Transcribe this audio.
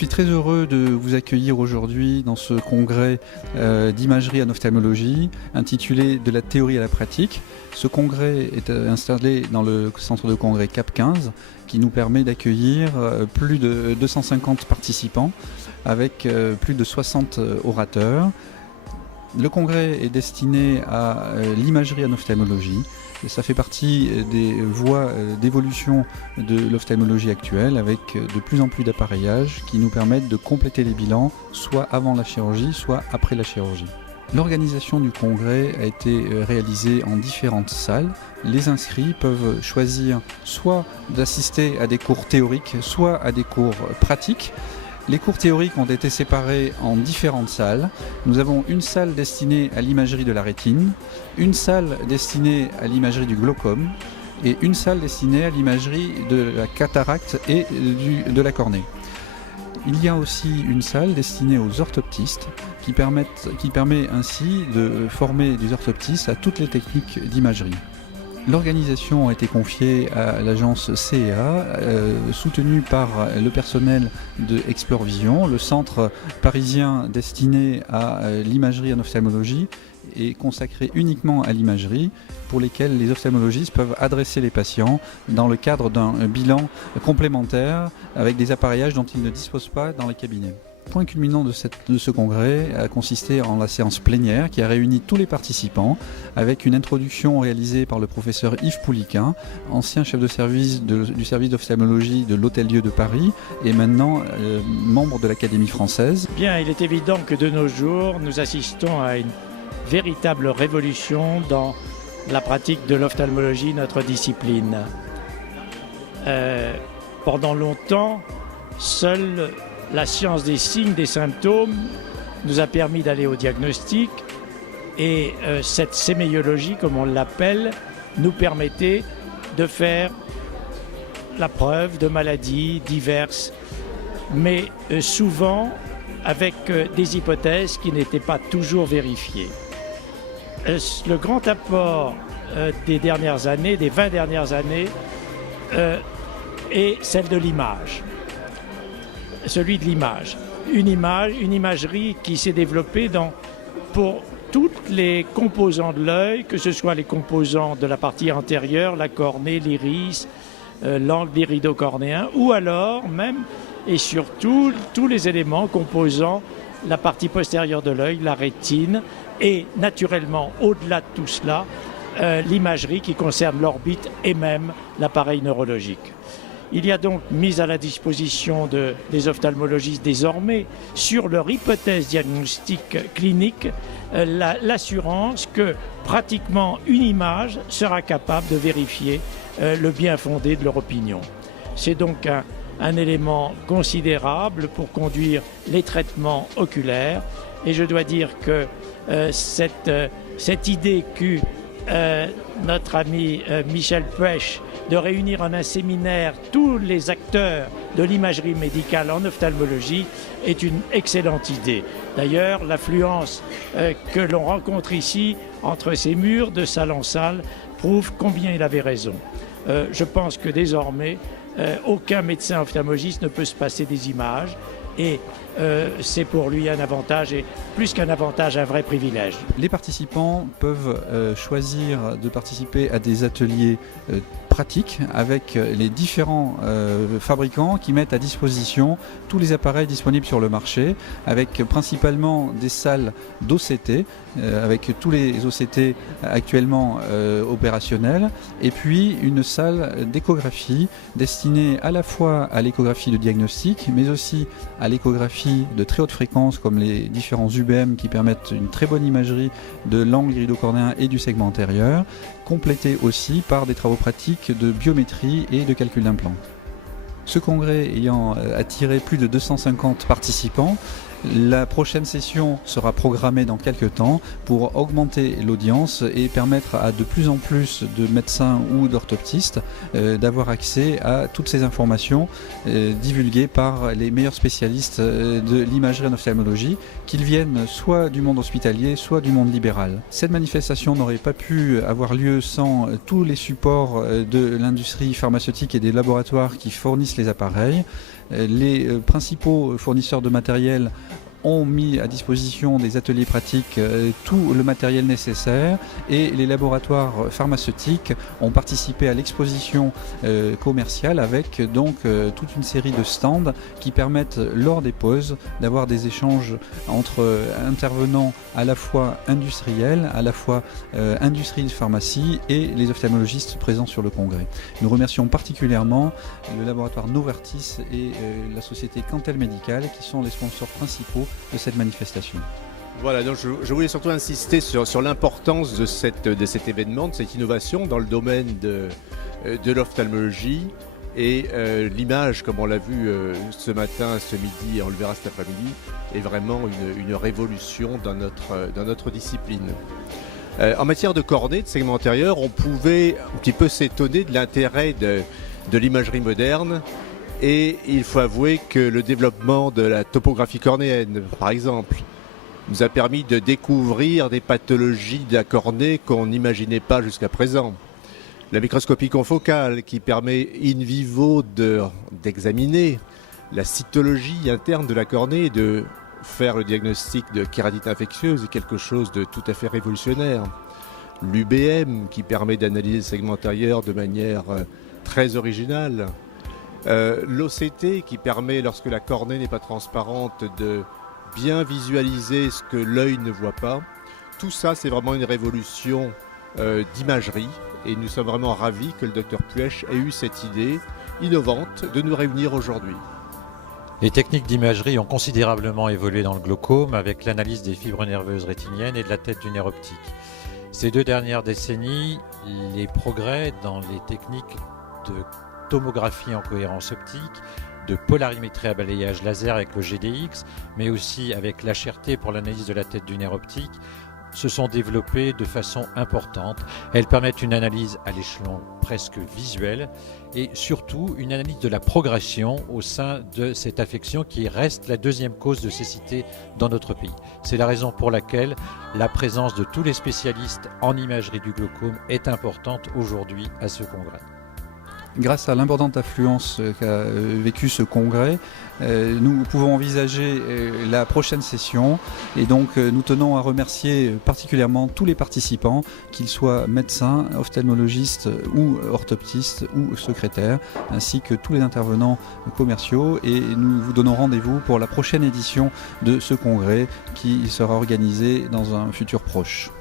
suis très heureux de vous accueillir aujourd'hui dans ce congrès d'imagerie en ophtalmologie intitulé « De la théorie à la pratique ». Ce congrès est installé dans le centre de congrès CAP 15 qui nous permet d'accueillir plus de 250 participants avec plus de 60 orateurs. Le congrès est destiné à l'imagerie en ophtalmologie. Ça fait partie des voies d'évolution de l'ophtalmologie actuelle avec de plus en plus d'appareillages qui nous permettent de compléter les bilans soit avant la chirurgie, soit après la chirurgie. L'organisation du congrès a été réalisée en différentes salles. Les inscrits peuvent choisir soit d'assister à des cours théoriques, soit à des cours pratiques. Les cours théoriques ont été séparés en différentes salles. Nous avons une salle destinée à l'imagerie de la rétine, une salle destinée à l'imagerie du glaucome et une salle destinée à l'imagerie de la cataracte et de la cornée. Il y a aussi une salle destinée aux orthoptistes qui permet ainsi de former des orthoptistes à toutes les techniques d'imagerie. L'organisation a été confiée à l'agence CEA, soutenue par le personnel de Explore Vision, le centre parisien destiné à l'imagerie en ophtalmologie est consacré uniquement à l'imagerie, pour lesquels les ophtalmologistes peuvent adresser les patients dans le cadre d'un bilan complémentaire avec des appareillages dont ils ne disposent pas dans les cabinets. Le point culminant de ce congrès a consisté en la séance plénière qui a réuni tous les participants avec une introduction réalisée par le professeur Yves Pouliquin, ancien chef de service du service d'ophtalmologie de l'Hôtel-Dieu de Paris et maintenant membre de l'Académie française. Bien, il est évident que de nos jours, nous assistons à une véritable révolution dans la pratique de l'ophtalmologie, notre discipline. Pendant longtemps, seule la science des signes, des symptômes nous a permis d'aller au diagnostic et cette séméologie, comme on l'appelle, nous permettait de faire la preuve de maladies diverses, mais souvent avec des hypothèses qui n'étaient pas toujours vérifiées. Le grand apport des dernières années, des 20 dernières années, est celle de l'image. Celui de l'image. Une imagerie qui s'est développée pour toutes les composants de l'œil, que ce soit les composants de la partie antérieure, la cornée, l'iris, l'angle des rideaux cornéens, ou alors même et surtout tous les éléments composant la partie postérieure de l'œil, la rétine, et naturellement, au-delà de tout cela, l'imagerie qui concerne l'orbite et même l'appareil neurologique. Il y a donc mis à la disposition des ophtalmologistes désormais, sur leur hypothèse diagnostique clinique, l'assurance que pratiquement une image sera capable de vérifier le bien fondé de leur opinion. C'est donc un élément considérable pour conduire les traitements oculaires. Et je dois dire que cette idée qu'eut notre ami Michel Puech de réunir en un séminaire tous les acteurs de l'imagerie médicale en ophtalmologie est une excellente idée. D'ailleurs, l'affluence que l'on rencontre ici entre ces murs de salle en salle prouve combien il avait raison. Je pense que désormais, aucun médecin ophtalmologiste ne peut se passer des images et c'est pour lui un avantage et plus qu'un avantage, un vrai privilège. Les participants peuvent choisir de participer à des ateliers pratiques avec les différents fabricants qui mettent à disposition tous les appareils disponibles sur le marché, avec principalement des salles d'OCT, avec tous les OCT actuellement opérationnels, et puis une salle d'échographie destinée à la fois à l'échographie de diagnostic, mais aussi à l'échographie de très haute fréquence comme les différents UBM qui permettent une très bonne imagerie de l'angle iridocornéen et du segment antérieur, complétée aussi par des travaux pratiques de biométrie et de calcul d'implant. Ce congrès ayant attiré plus de 250 participants, la prochaine session sera programmée dans quelques temps pour augmenter l'audience et permettre à de plus en plus de médecins ou d'orthoptistes d'avoir accès à toutes ces informations divulguées par les meilleurs spécialistes de l'imagerie en ophtalmologie, qu'ils viennent soit du monde hospitalier, soit du monde libéral. Cette manifestation n'aurait pas pu avoir lieu sans tous les supports de l'industrie pharmaceutique et des laboratoires qui fournissent les appareils. Les principaux fournisseurs de matériel ont mis à disposition des ateliers pratiques tout le matériel nécessaire et les laboratoires pharmaceutiques ont participé à l'exposition commerciale avec donc toute une série de stands qui permettent lors des pauses d'avoir des échanges entre intervenants à la fois industriels, à la fois industrie de pharmacie et les ophtalmologistes présents sur le congrès. Nous remercions particulièrement le laboratoire Novartis et la société Cantel Médical qui sont les sponsors principaux de cette manifestation. Voilà, donc je voulais surtout insister sur l'importance de cet événement, de cette innovation dans le domaine de l'ophtalmologie et l'image, comme on l'a vu ce matin, ce midi et on le verra cet après-midi, est vraiment une révolution dans notre discipline. En matière de cornée, de segment antérieur, on pouvait un petit peu s'étonner de l'intérêt de l'imagerie moderne. Et il faut avouer que le développement de la topographie cornéenne, par exemple, nous a permis de découvrir des pathologies de la cornée qu'on n'imaginait pas jusqu'à présent. La microscopie confocale qui permet in vivo d'examiner la cytologie interne de la cornée et de faire le diagnostic de kératite infectieuse est quelque chose de tout à fait révolutionnaire. L'UBM qui permet d'analyser le segment antérieur de manière très originale. L'OCT qui permet, lorsque la cornée n'est pas transparente, de bien visualiser ce que l'œil ne voit pas. Tout ça, c'est vraiment une révolution d'imagerie et nous sommes vraiment ravis que le Dr Puech ait eu cette idée innovante de nous réunir aujourd'hui. Les techniques d'imagerie ont considérablement évolué dans le glaucome avec l'analyse des fibres nerveuses rétiniennes et de la tête du nerf optique. Ces 2 dernières décennies, les progrès dans les techniques de tomographie en cohérence optique, de polarimétrie à balayage laser avec le GDX, mais aussi avec l'HRT pour l'analyse de la tête du nerf optique, se sont développées de façon importante. Elles permettent une analyse à l'échelon presque visuel et surtout une analyse de la progression au sein de cette affection qui reste la 2e cause de cécité dans notre pays. C'est la raison pour laquelle la présence de tous les spécialistes en imagerie du glaucome est importante aujourd'hui à ce congrès. Grâce à l'importante affluence qu'a vécu ce congrès, nous pouvons envisager la prochaine session et donc nous tenons à remercier particulièrement tous les participants, qu'ils soient médecins, ophtalmologistes ou orthoptistes ou secrétaires, ainsi que tous les intervenants commerciaux et nous vous donnons rendez-vous pour la prochaine édition de ce congrès qui sera organisé dans un futur proche.